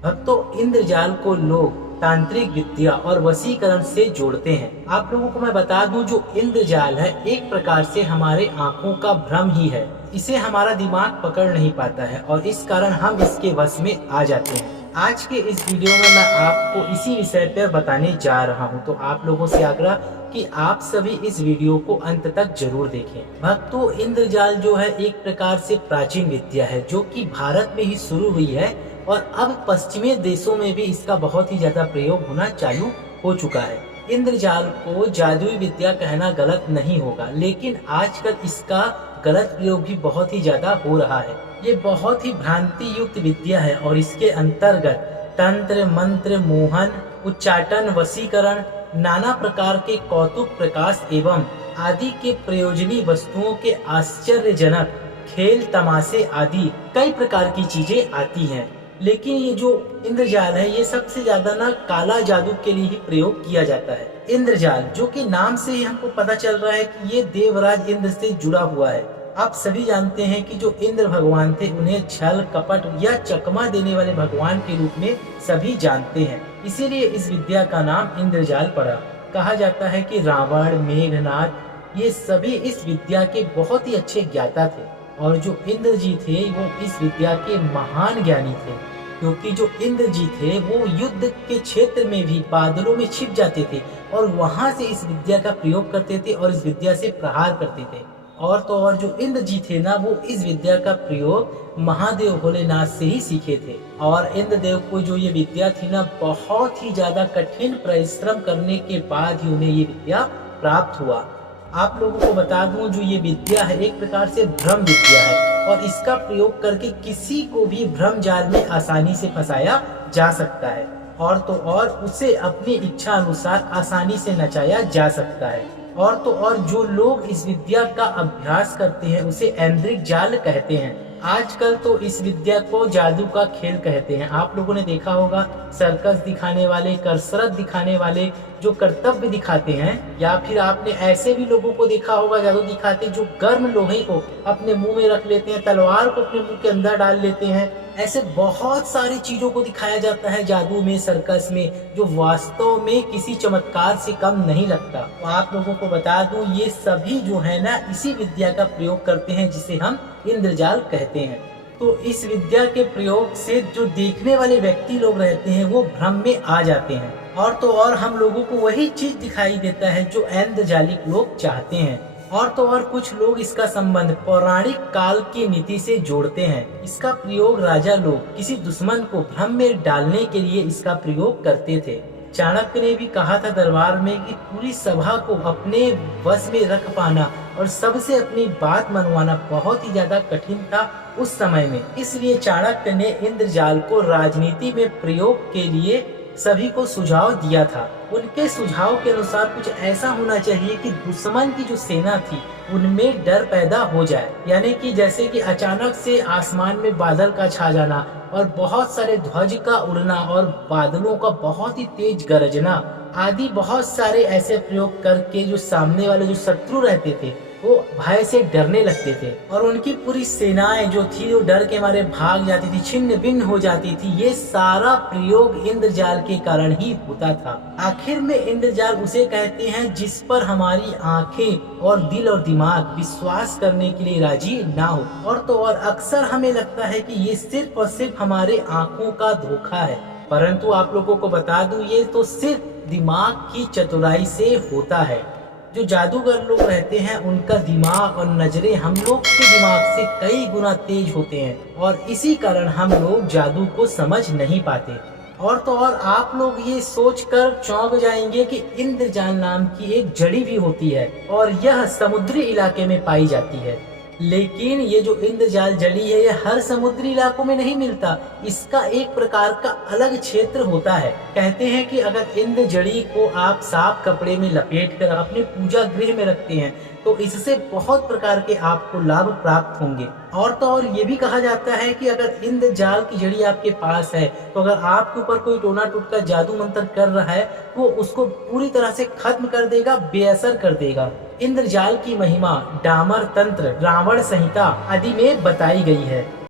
भक्तों, इंद्रजाल को लोग तांत्रिक विद्या और वशीकरण से जोड़ते हैं। आप लोगों को मैं बता दूं, जो इंद्रजाल है एक प्रकार से हमारे आंखों का भ्रम ही है। इसे हमारा दिमाग पकड़ नहीं पाता है और इस कारण हम इसके वश में आ जाते हैं। आज के इस वीडियो में मैं आपको इसी विषय पर बताने जा रहा हूं, तो आप लोगों से आग्रह कि आप सभी इस वीडियो को अंत तक जरूर देखें। भक्तों, इंद्रजाल जो है एक प्रकार से प्राचीन विद्या है जो कि भारत में ही शुरू हुई है और अब पश्चिमी देशों में भी इसका बहुत ही ज्यादा प्रयोग होना चालू हो चुका है। इंद्रजाल को जादुई विद्या कहना गलत नहीं होगा, लेकिन आजकल इसका गलत प्रयोग भी बहुत ही ज्यादा हो रहा है। ये बहुत ही भ्रांति युक्त विद्या है और इसके अंतर्गत तंत्र, मंत्र, मोहन, उच्चाटन, वशीकरण, नाना प्रकार के कौतुक प्रकाश एवं आदि के प्रयोजनीय वस्तुओं के आश्चर्यजनक खेल, तमाशे आदि कई प्रकार की चीजें आती हैं। लेकिन ये जो इंद्रजाल है ये सबसे ज्यादा ना काला जादू के लिए ही प्रयोग किया जाता है। इंद्रजाल जो कि नाम से ही हमको पता चल रहा है कि ये देवराज इंद्र से जुड़ा हुआ है। आप सभी जानते हैं कि जो इंद्र भगवान थे उन्हें छल, कपट या चकमा देने वाले भगवान के रूप में सभी जानते हैं। इसीलिए इस विद्या का नाम इंद्रजाल पड़ा। कहा जाता है कि रावण, मेघनाथ ये सभी इस विद्या के बहुत ही अच्छे ज्ञाता थे और जो इंद्र जी थे वो इस विद्या के महान ज्ञानी थे, क्योंकि जो इंद्र जी थे वो युद्ध के क्षेत्र में भी बादलों में छिप जाते थे और वहां से इस विद्या का प्रयोग करते थे और इस विद्या से प्रहार करते थे। और तो और जो इंद्र जी थे ना वो इस विद्या का प्रयोग महादेव भोलेनाथ से ही सीखे थे और इंद्रदेव को जो ये विद्या थी ना बहुत ही ज्यादा कठिन परिश्रम करने के बाद ही उन्हें ये विद्या प्राप्त हुआ। आप लोगों को बता दूं, जो ये विद्या है एक प्रकार से भ्रम विद्या है और इसका प्रयोग करके किसी को भी भ्रम जाल में आसानी से फंसाया जा सकता है और तो और उसे अपनी इच्छा अनुसार आसानी से नचाया जा सकता है। और तो और जो लोग इस विद्या का अभ्यास करते हैं उसे ऐन्द्रिक जाल कहते हैं। आजकल तो इस विद्या को जादू का खेल कहते हैं। आप लोगों ने देखा होगा सर्कस दिखाने वाले, कसरत दिखाने वाले जो कर्तव्य दिखाते हैं, या फिर आपने ऐसे भी लोगों को देखा होगा जादू दिखाते जो गर्म लोहे को अपने मुंह में रख लेते हैं, तलवार को अपने मुंह के अंदर डाल लेते हैं। ऐसे बहुत सारी चीजों को दिखाया जाता है जादू में, सर्कस में, जो वास्तव में किसी चमत्कार से कम नहीं लगता। तो आप लोगों को बता दूं ये सभी जो है ना इसी विद्या का प्रयोग करते हैं जिसे हम इंद्रजाल कहते हैं। तो इस विद्या के प्रयोग से जो देखने वाले व्यक्ति लोग रहते हैं वो भ्रम में आ जाते हैं और तो और हम लोगों को वही चीज दिखाई देता है जो ऐन्द्रजालिक लोग चाहते हैं। और तो और कुछ लोग इसका संबंध पौराणिक काल की नीति से जोड़ते हैं। इसका प्रयोग राजा लोग किसी दुश्मन को भ्रम में डालने के लिए इसका प्रयोग करते थे। चाणक्य ने भी कहा था दरबार में कि पूरी सभा को अपने वश में रख पाना और सबसे अपनी बात मनवाना बहुत ही ज्यादा कठिन था उस समय में। इसलिए चाणक्य ने इंद्रजाल को राजनीति में प्रयोग के लिए सभी को सुझाव दिया था। उनके सुझाव के अनुसार कुछ ऐसा होना चाहिए कि दुश्मन की जो सेना थी उनमें डर पैदा हो जाए, यानी कि जैसे कि अचानक से आसमान में बादल का छा जाना और बहुत सारे ध्वज का उड़ना और बादलों का बहुत ही तेज गरजना आदि बहुत सारे ऐसे प्रयोग करके जो सामने वाले जो शत्रु रहते थे वो भय से डरने लगते थे और उनकी पूरी सेनाएं जो थी वो डर के मारे भाग जाती थी, छिन्न भिन्न हो जाती थी। ये सारा प्रयोग इंद्रजाल के कारण ही होता था। आखिर में इंद्रजाल उसे कहते हैं जिस पर हमारी आंखें और दिल और दिमाग विश्वास करने के लिए राजी ना हो। और तो और अक्सर हमें लगता है कि ये सिर्फ और सिर्फ हमारे आंखों का धोखा है, परंतु आप लोगों को बता दूं ये तो सिर्फ दिमाग की चतुराई से होता है। जो जादूगर लोग रहते हैं उनका दिमाग और नजरें हम लोग के दिमाग से कई गुना तेज होते हैं और इसी कारण हम लोग जादू को समझ नहीं पाते। और तो और आप लोग ये सोचकर चौंक जाएंगे कि इंद्रजाल नाम की एक जड़ी भी होती है और यह समुद्री इलाके में पाई जाती है। लेकिन ये जो इंद्रजाल जड़ी है ये हर समुद्री इलाकों में नहीं मिलता, इसका एक प्रकार का अलग क्षेत्र होता है। कहते हैं कि अगर इंद्र जड़ी को आप साफ कपड़े में लपेट कर अपने पूजा गृह में रखते हैं तो इससे बहुत प्रकार के आपको लाभ प्राप्त होंगे। और तो और ये भी कहा जाता है कि अगर इंद्रजाल की जड़ी आपके पास है तो अगर आपके ऊपर कोई टोना टूटका जादू मंत्र कर रहा है वो उसको पूरी तरह से खत्म कर देगा, बेअसर कर देगा। इंद्रजाल की महिमा डामर तंत्र, रावण संहिता आदि में बताई गई है।